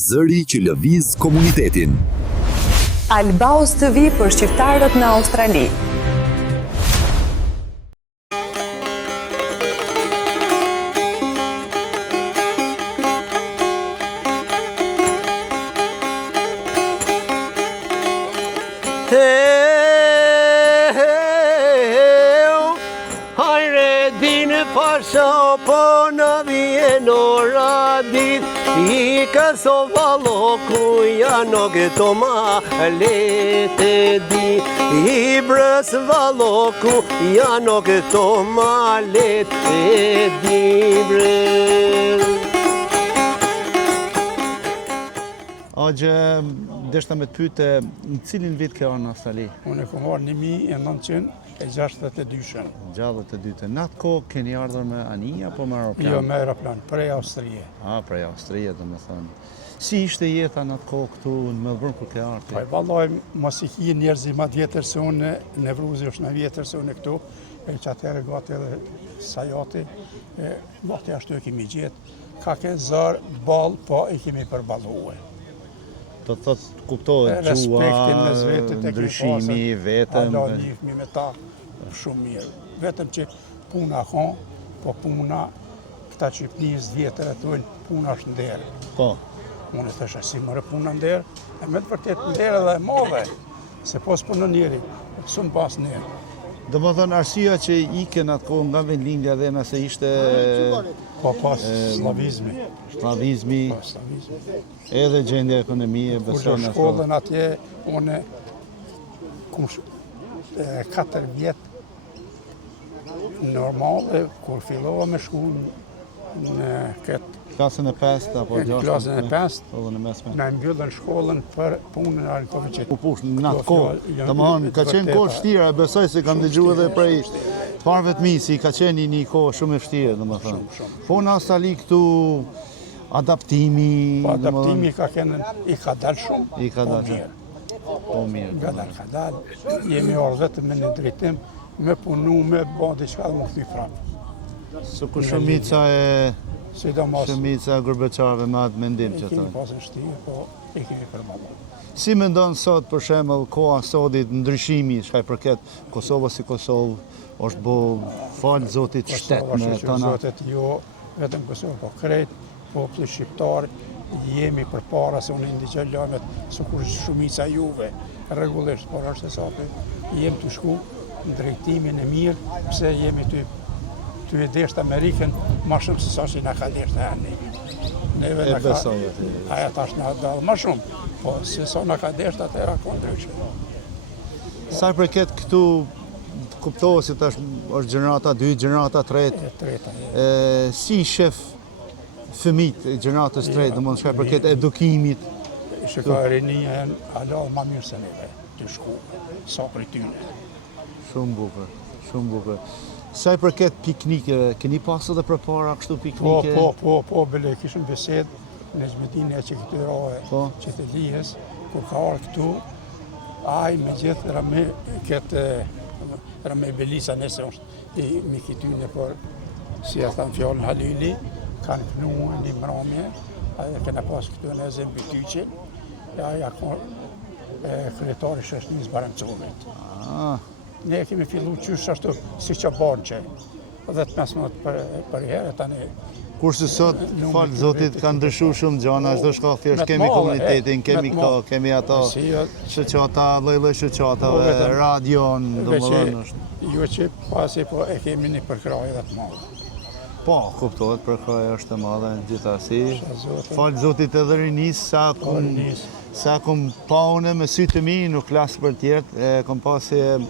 Zëri që lëviz komunitetin. Albaus TV për shqiptarët në Australi. Pasha po në vjen ora dit I këso valoku janë këto malete di I brës valoku janë këto malete di brës Agje, deshta me të pyte, në cilin vit ke arë në Australi? Unë e kom arë 1962. 62. Në atë kohë keni ardhur me anija apo me aeroplan? Jo, me aeroplan, prej Austrije. Prej Austrije, dhe me thënë. Si ishte jeta në atë kohë këtu në Melbourne kur ke ardhur? Po, vallaj, mos i ki njerëzi ma vjetër se unë, Nevruzi është në vjetër se unë këtu, e që atëherë gati edhe sajati, gati ashtu e kemi gjetë, ka ke zërë, balë, po e kemi përbaluë. Do të thotë kuptohet gjua, ndryshimi, vetëm. Ala njifmi me ta shumë mirë. Vetëm që puna konë, po puna, këta që njës vjetër e thujnë, puna është nderë. Po. Unë e thësha si mërë puna nderë, e me të vërtet nderë edhe e madhe, se pos punë njëri, shumë pas njerë. Do më thënë arsyeja që ike në atë kohë nga vendlindja dhe nëse ishte... Po pas slavizmi. Slavizmi, edhe gjendja ekonomie, besoj në shkollën atje, unë 4 vjetë normale, kur fillova me shku në këtë... Klasën e 5 apo 6? Klasën e 5, në mbyllën shkollën për punën e Arkovicit. Në atë kohë, të më hënë, ka qenë kohë shtira, e besoj se kam dëgju edhe prej të parëve të mi, si ka qenë një kohë shumë e shtira, dhe më thënë. Po në Australi këtu adaptimi... Po adaptimi ka qenë, i ka dalë shumë, po mirë. Po mirë. Ka dalë. Jemi orë vetëm me një drejtim, me punu, me bodi shka dhe më këthy prapë. Së ku shumica gërbeqarve me atë mendim që të... E kemi pasën shtirë, po e kemi përbala. Si me ndonë sot, për shemëll, koha sotit ndryshimi, shkaj përket Kosovë si Kosovë, është bo falë zotit shtetë me tëna? Kosovë është zotit jo, vetëm Kosovë, po krejt, popli shqiptarë, jemi për para se unë indiqe lamet, së kur shumica juve, regullisht, por është e sapi, jem të shku në drejtimin e mirë, pse jemi të e desht Amerikën, ma shumë se sa që nga ka desht e anë. E besoj e të aja tash nga dalë ma shumë, po se sa nga ka desht atë era kondryqë. Sa i përket këtu, kuptohë si tash është gjenerata 2, gjenerata 3, si shef fëmit gjeneratës 3, dhe mund shkaj përket edukimit? Që ka rinia e ala ma mirë se neve, të shku, sa për tyne. Shumë bukër. Sa i përket piknikeve, keni pasë dhe për para kështu piknike? Po, bile, kishëm besed në Gjmedine që këtë rohe, që të lijes, kur ka orë këtu, aj me gjithë rame Belisa nëse është i mikityne për, si e thamë fjallën Halili, kanë kënu një mramje, aja këna pasë këtu në Zembi Tyqin, aja kryetari Sheshnis Baramcovit. Ne kemi fillu qysh ashtu si që banë që, dhe të mesmët për herë, tani... Kurse sot, falë zotit, kanë ndryshu shumë gjana, çdo shka thjesht kemi komunitetin, kemi këto, kemi ato, shëqata, lojloj shëqatave, radion, do më dhënë është. Jo që pasi po e kemi një përkraj dhe të madhe. Po, kuptohet, përkraj është të madhe në gjithasi. Falë zotit edhe rinis, sa kum pa une me sy të mi, nuk lasë për tjertë, kom pasi...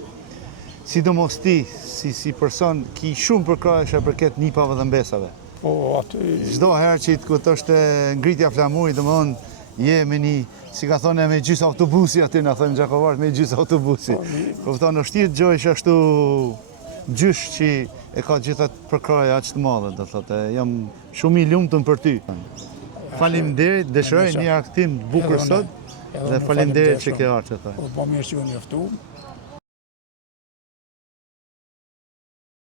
Sidomos ti, si person, ki shumë përkrajshë përket nipave dhe mbesave. Po, aty... Çdo herë që i të këtë është ngritja flamurit, dhe më thonë, je me një, si ka thonë, me gjysë autobusi aty, në thëmë Gjakovash, me gjysë autobusi. Këfton, është tjetë gjojsh ashtu gjysh që e ka gjithat përkraja aq të madhe, dhe thotë, jam shumë i lumtun për ty. Faleminderit, dëshiroj një aktim të bukur sot, dhe faleminderit që ke ardhur. Po mirë që u njoftuam.